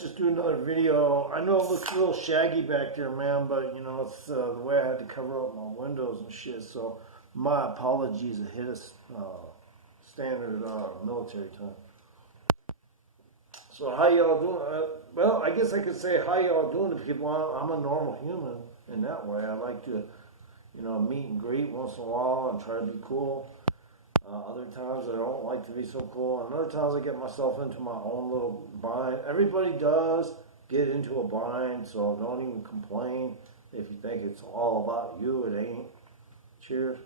just do another video. I know it looks a little shaggy back there, man, but you know, it's the way I had to cover up my windows and shit. So my apologies ahead of standard military time. So how y'all doing? Well, I guess I could say how y'all doing to people. I'm a normal human in that way. I like to, you know, meet and greet once in a while and try to be cool. Other times I don't like to be so cool. And other times I get myself into my own little bind. Everybody does get into a bind, so don't even complain. If you think it's all about you, it ain't. Cheers.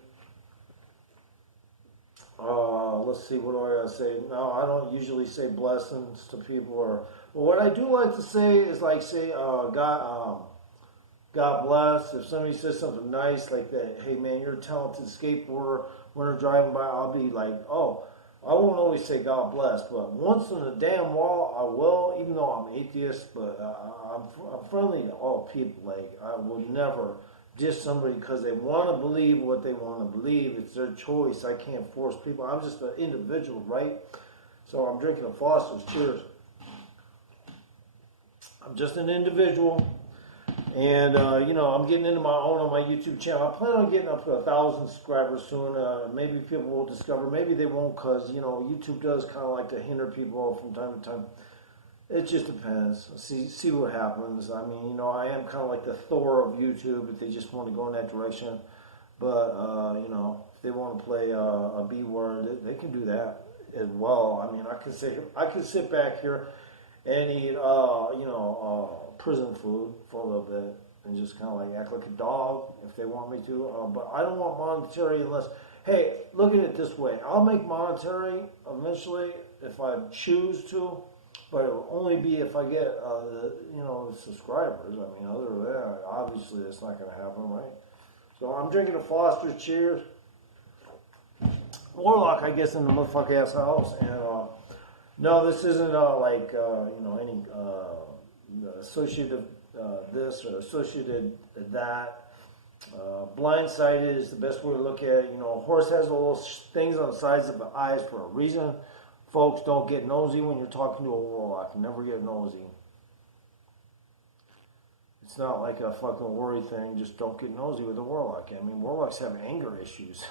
Let's see, what do I gotta say? No, I don't usually say blessings to people. But what I do like to say is like say, God bless. If somebody says something nice like that, hey man, you're a talented skateboarder. When they're driving by, I'll be like, oh, I won't always say God bless, but once in a damn while I will, even though I'm atheist, but I'm friendly to all people. Like, I will never diss somebody because they want to believe what they want to believe. It's their choice. I can't force people. I'm just an individual, right? So I'm drinking a Foster's. Cheers. I'm just an individual. And, you know, I'm getting into my own on my YouTube channel. I plan on getting up to 1,000 subscribers soon. Maybe people will discover. Maybe they won't because, you know, YouTube does kind of like to hinder people from time to time. It just depends. See what happens. I mean, you know, I am kind of like the Thor of YouTube if they just want to go in that direction. But, you know, if they want to play a B word, they can do that as well. I mean, I can sit back here and eat, you know, prison food for a little bit and just kind of like act like a dog if they want me to. But I don't want monetary unless, hey, look at it this way. I'll make monetary eventually if I choose to, but it will only be if I get, you know, subscribers. I mean, other than that, obviously that's not going to happen, right? So I'm drinking a Foster's. Cheers. Warlock, I guess, in the motherfucking ass house. And no, this isn't like, you know, any associated this or associated that. Blindsided is the best way to look at it. You know, a horse has little things on the sides of the eyes for a reason. Folks, don't get nosy when you're talking to a warlock. Never get nosy. It's not like a fucking worry thing. Just don't get nosy with a warlock. I mean, warlocks have anger issues.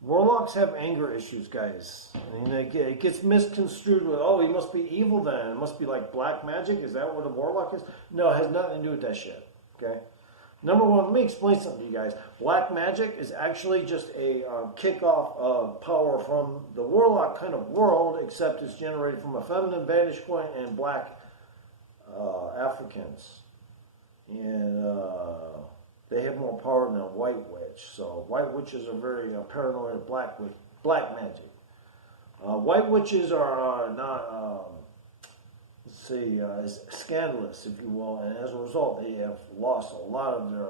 Warlocks have anger issues, guys. I mean, it gets misconstrued with, oh, he must be evil then. It must be like black magic. Is that what a warlock is? No, it has nothing to do with that shit. Okay? Number one, let me explain something to you guys. Black magic is actually just a kickoff of power from the warlock kind of world, except it's generated from a feminine vantage point and black Africans. And they have more power than a white witch. So white witches are very paranoid of black magic. White witches are not, let's see, scandalous, if you will, and as a result, they have lost a lot of their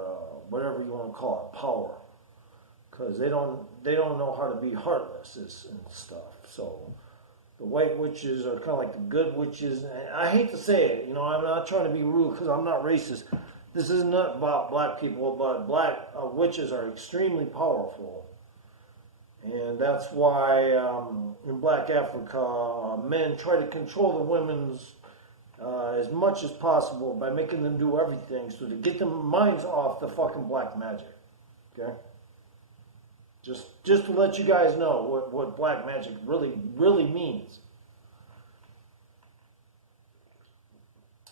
whatever you want to call it, power, because they don't know how to be heartless and stuff. So the white witches are kind of like the good witches. And I hate to say it, you know, I'm not trying to be rude because I'm not racist. This is not about black people, but black witches are extremely powerful. And that's why in black Africa, men try to control the women's as much as possible by making them do everything so to get their minds off the fucking black magic. Okay? Just to let you guys know what black magic really means.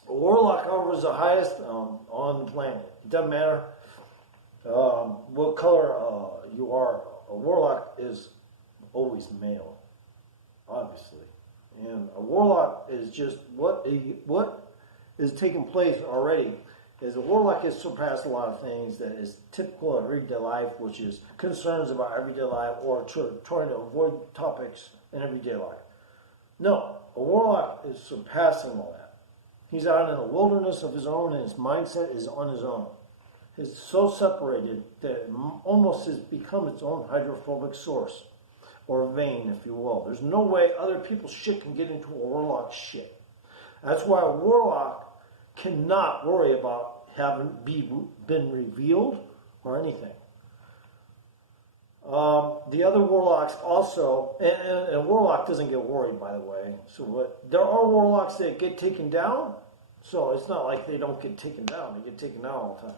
A warlock, however, is the highest on the planet. It doesn't matter what color you are. A warlock is always male, obviously. And a warlock is just what is taking place already is a warlock has surpassed a lot of things that is typical of everyday life, which is concerns about everyday life or trying to avoid topics in everyday life. No, a warlock is surpassing all that. He's out in a wilderness of his own, and his mindset is on his own. It's so separated that it almost has become its own hydrophobic source, or vein, if you will. There's no way other people's shit can get into a warlock's shit. That's why a warlock cannot worry about having been revealed or anything. The other warlocks also, and warlock doesn't get worried, by the way. So there are warlocks that get taken down. So it's not like they don't get taken down. They get taken down all the time.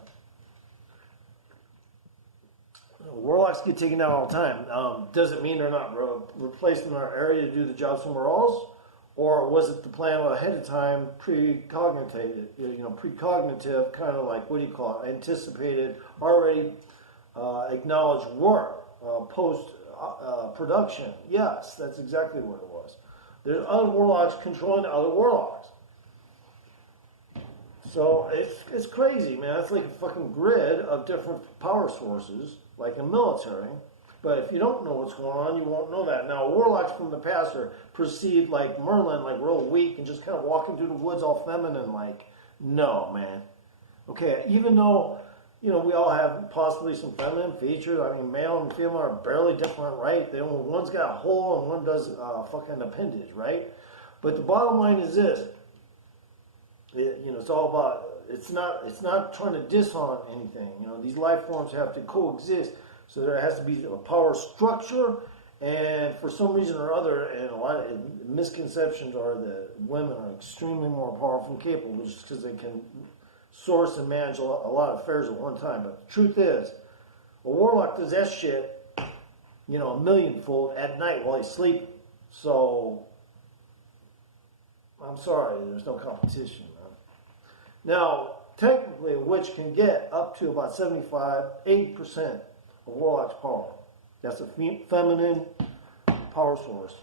Warlocks get taken down all the time. Does it mean they're not replaced in our area to do the job somewhere else? Or was it the plan ahead of time, precognitive, kind of like, what do you call it, anticipated, already acknowledged work, post-production? Yes, that's exactly what it was. There's other warlocks controlling other warlocks. So it's crazy, man. It's like a fucking grid of different power sources, like a military. But if you don't know what's going on, you won't know that. Now, warlocks from the past are perceived like Merlin, like real weak and just kind of walking through the woods all feminine, like, no, man. Okay, even though, we all have possibly some feminine features. I mean, male and female are barely different, right? One's got a hole and one does fucking appendage, right? But the bottom line is this. It's all about, it's not trying to disarm anything. These life forms have to coexist. So there has to be a power structure, and for some reason or other, and a lot of misconceptions are that women are extremely more powerful and capable just because they can source and manage a lot of affairs at one time. But the truth is, a warlock does that shit, a millionfold at night while he's sleeping. So, I'm sorry, there's no competition, man. Now, technically, a witch can get up to about 80% of warlock's power. That's a feminine power source.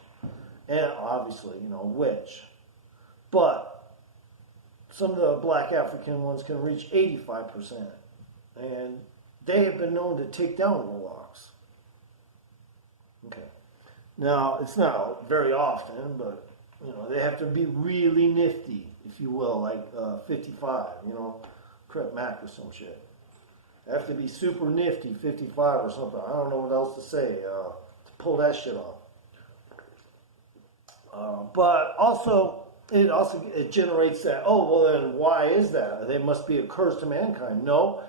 And obviously, witch. But some of the black African ones can reach 85%. And they have been known to take down warlocks. Okay. Now, it's not very often, but, they have to be really nifty, if you will, like 55, Crep Mac or some shit. They have to be super nifty, 55 or something. I don't know what else to say to pull that shit off. But also, it generates that, then why is that? They must be a curse to mankind. No,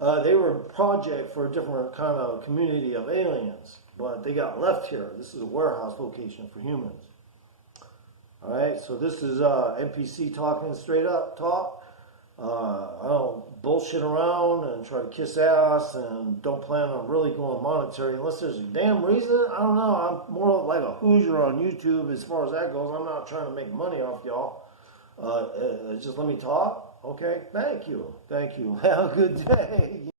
they were a project for a different kind of community of aliens, but they got left here. This is a warehouse location for humans. All right, so this is NPC talking straight up talk. I don't bullshit around and try to kiss ass and don't plan on really going monetary unless there's a damn reason. I don't know. I'm more like a Hoosier on YouTube as far as that goes. I'm not trying to make money off y'all. Just let me talk. Okay? Thank you. Have a good day.